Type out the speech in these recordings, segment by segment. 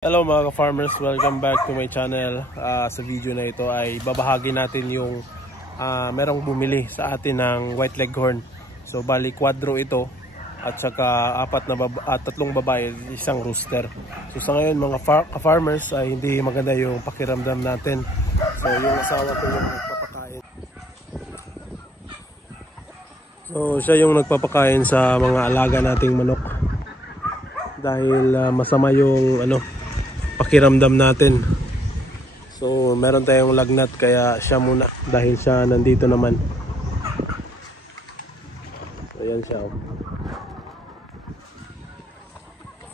Hello mga ka-farmers, welcome back to my channel. Sa video na ito ay babahagi natin yung merong bumili sa atin ng white leghorn. So bali kwadro ito at saka tatlong babae, isang rooster. So sa ngayon mga ka-farmers ay hindi maganda yung pakiramdam natin. So yung asawa ko yung nagpapakain. So siya yung nagpapakain sa mga alaga nating manok. Dahil masama yung pakiramdam natin. So meron tayong lagnat kaya siya muna dahil siya nandito naman. So ayan siya.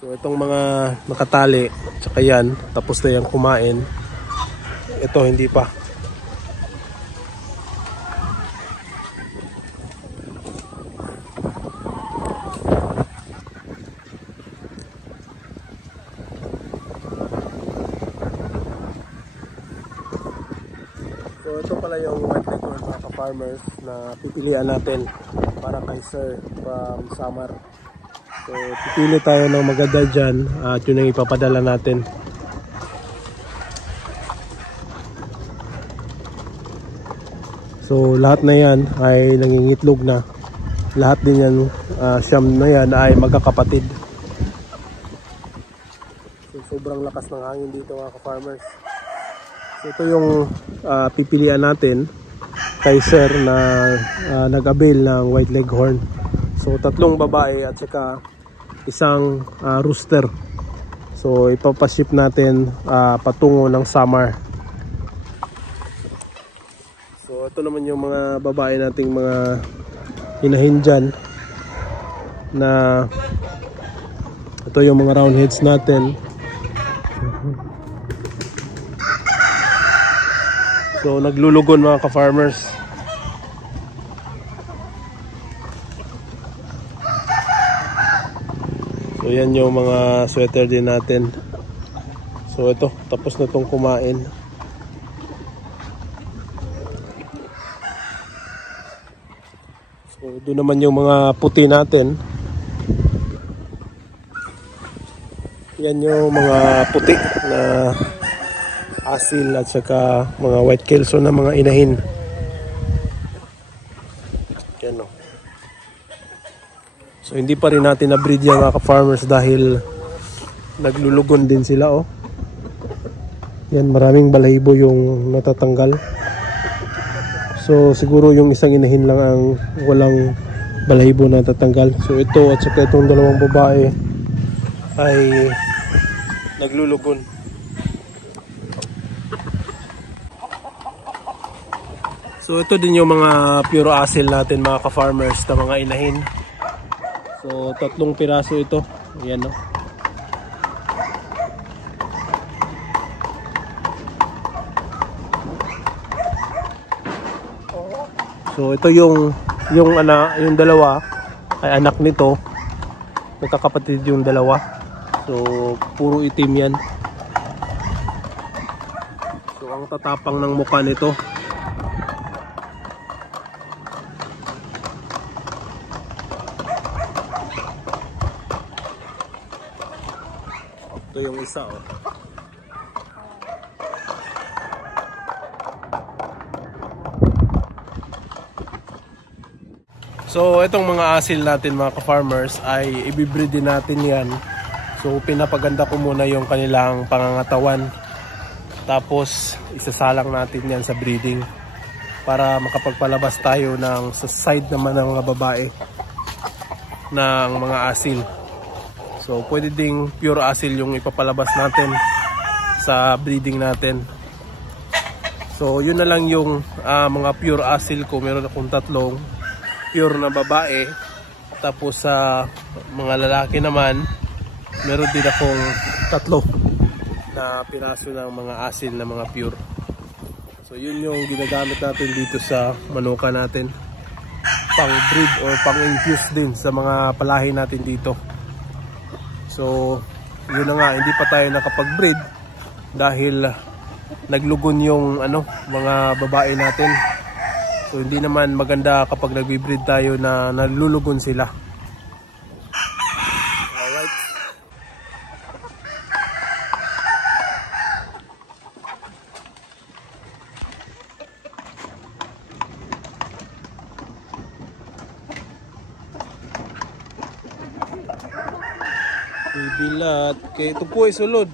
So itong mga nakatali tsaka yan tapos na yung kumain. Ito hindi pa. So ito pala yung white leghorn mga ka-farmers na pipilian natin para kay Sir from Samar. So pipili tayo ng maganda dyan at yun ang ipapadala natin. So lahat na yan ay nangingitlog na. Lahat din yan, siyam na yan ay magkakapatid. So sobrang lakas ng hangin dito mga ka-farmers. So ito yung pipilian natin kay Sir na nag-avail ng white leghorn. So tatlong babae at saka isang rooster. So ipapaship natin patungo ng Samar. So ito naman yung mga babae nating mga inahin dyan na ito yung mga round heads natin. So naglulugon mga ka-farmers. So yan yung mga sweater din natin. So ito, tapos na itong kumain. So doon naman yung mga puti natin. Yan yung mga puti na asil at saka mga white kelso na mga inahin. Yan o. So hindi pa rin natin na-breed yan mga ka-farmers dahil naglulugon din sila o. Yan, maraming balahibo yung natatanggal. So siguro yung isang inahin lang ang walang balahibo na natatanggal. So ito at saka itong dalawang babae ay naglulugon. So ito din yung mga pure asil natin mga ka-farmers na mga inahin. So tatlong piraso ito. Ayan o. So ito yung dalawa ay anak nito. Magkakapatid yung dalawa. So puro itim yan. So ang tatapang ng mukha nito. Ito yung isa oh. So itong mga asil natin mga ka-farmers ay ibibreed din natin yan. So pinapaganda ko muna yung kanilang pangangatawan. Tapos isasalang natin yan sa breeding para makapagpalabas tayo ng sa side naman ng mga babae ng mga asil. So pwede ding pure asil yung ipapalabas natin sa breeding natin. So yun na lang yung mga pure asil ko. Meron akong tatlong pure na babae. Tapos sa mga lalaki naman, meron din akong tatlo na piraso ng mga asil na mga pure. So yun yung ginagamit natin dito sa manuka natin. Pang breed or pang infuse din sa mga palahi natin dito. So, yun na nga, hindi pa tayo nakapag-breed dahil naglugon yung mga babae natin. So, hindi naman maganda kapag nagbi-breed tayo na nalulugon sila. Alright. Ulat. Kay tupoy sulod.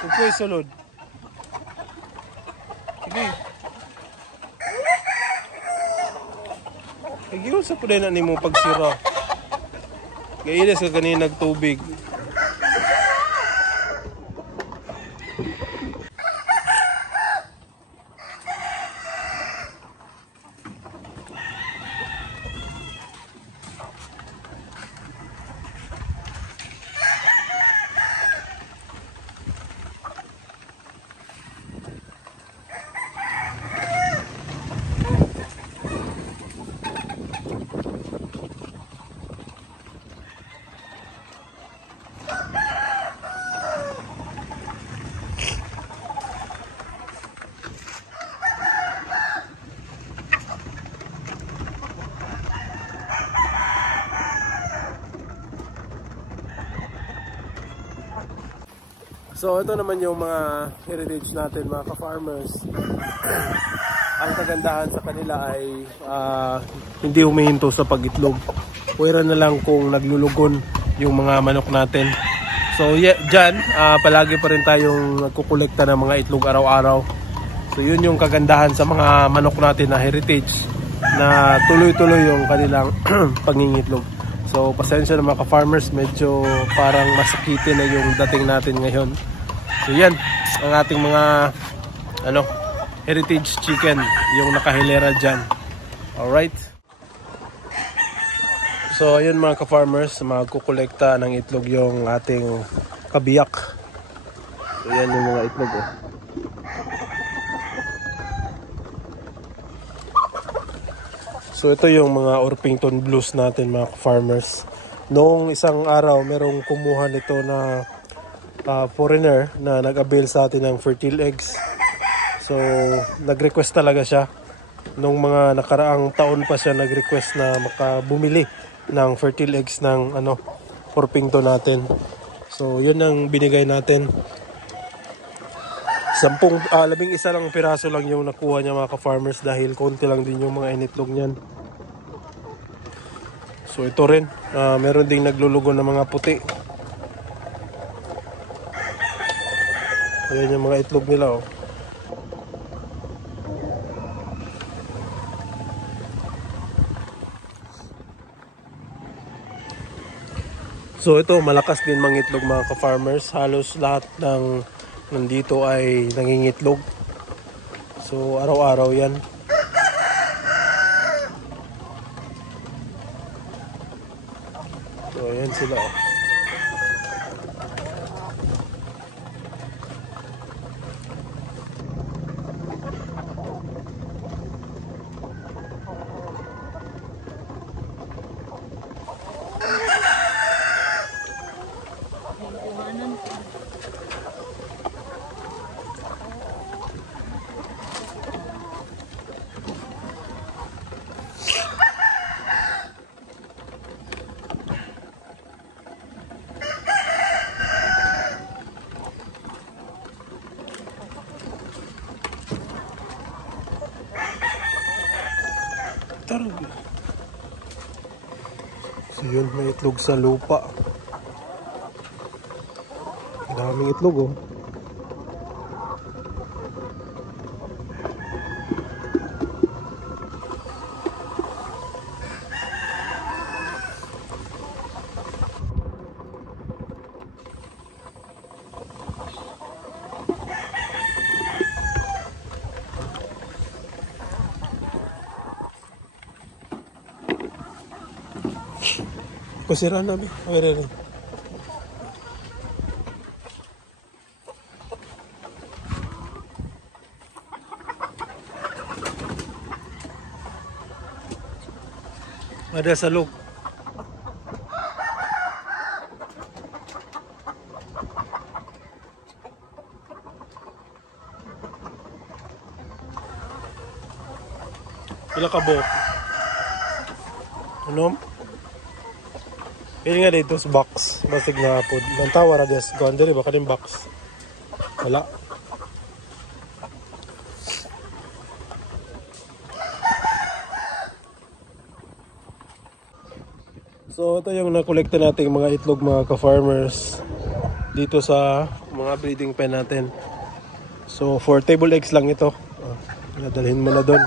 Tupoy sulod. Sige. Nagyon sa puday na nimo pagsira. Gailis ka kanina nagtubig. So ito naman yung mga heritage natin mga ka-farmers. Ang kagandahan sa kanila ay hindi humihinto sa pag-itlog. Pwera na lang kung naglulugon yung mga manok natin. So dyan, palagi pa rin tayong nagkukolekta ng mga itlog araw-araw. So yun yung kagandahan sa mga manok natin na heritage, na tuloy-tuloy yung kanilang pangingitlog. So pasensya na mga ka-farmers, medyo parang masakitin na yung dating natin ngayon. So yan ang ating mga heritage chicken, yung nakahilera dyan. Alright. So ayun mga ka-farmers, magkukolekta ng itlog yung ating kabiyak. So yan yung mga itlog oh. So ito yung mga Orpington Blues natin mga ka-farmers. Noong isang araw merong kumuha nito na foreigner na nag-avail sa atin ng fertile eggs. So nag-request talaga siya. Nung mga nakaraang taon pa siya nag-request na makabumili ng fertile eggs ng Orpington natin. So yun ang binigay natin. 11 lang piraso lang yung nakuha niya mga ka-farmers, dahil konti lang din yung mga initlog niyan. So ito rin, meron ding naglulugon ng mga puti. Ayan yung mga itlog nila oh. So ito, malakas din mangitlog mga ka-farmers. Halos lahat ng nandito ay nangingitlog. So araw-araw yan. So ayan sila oh. So yun, may itlog sa lupa. Daming itlog oh. Kusira na ba? Awere rin. Ada sa loob. Pila ka buhok? Ano? Pili nga dito sa box. Basig na po. Nantawa na des. Gawin diri baka din box. Wala. So ito yung nakolekta nating mga itlog mga ka-farmers dito sa mga breeding pen natin. So for table eggs lang ito. Nadalhin mo na doon.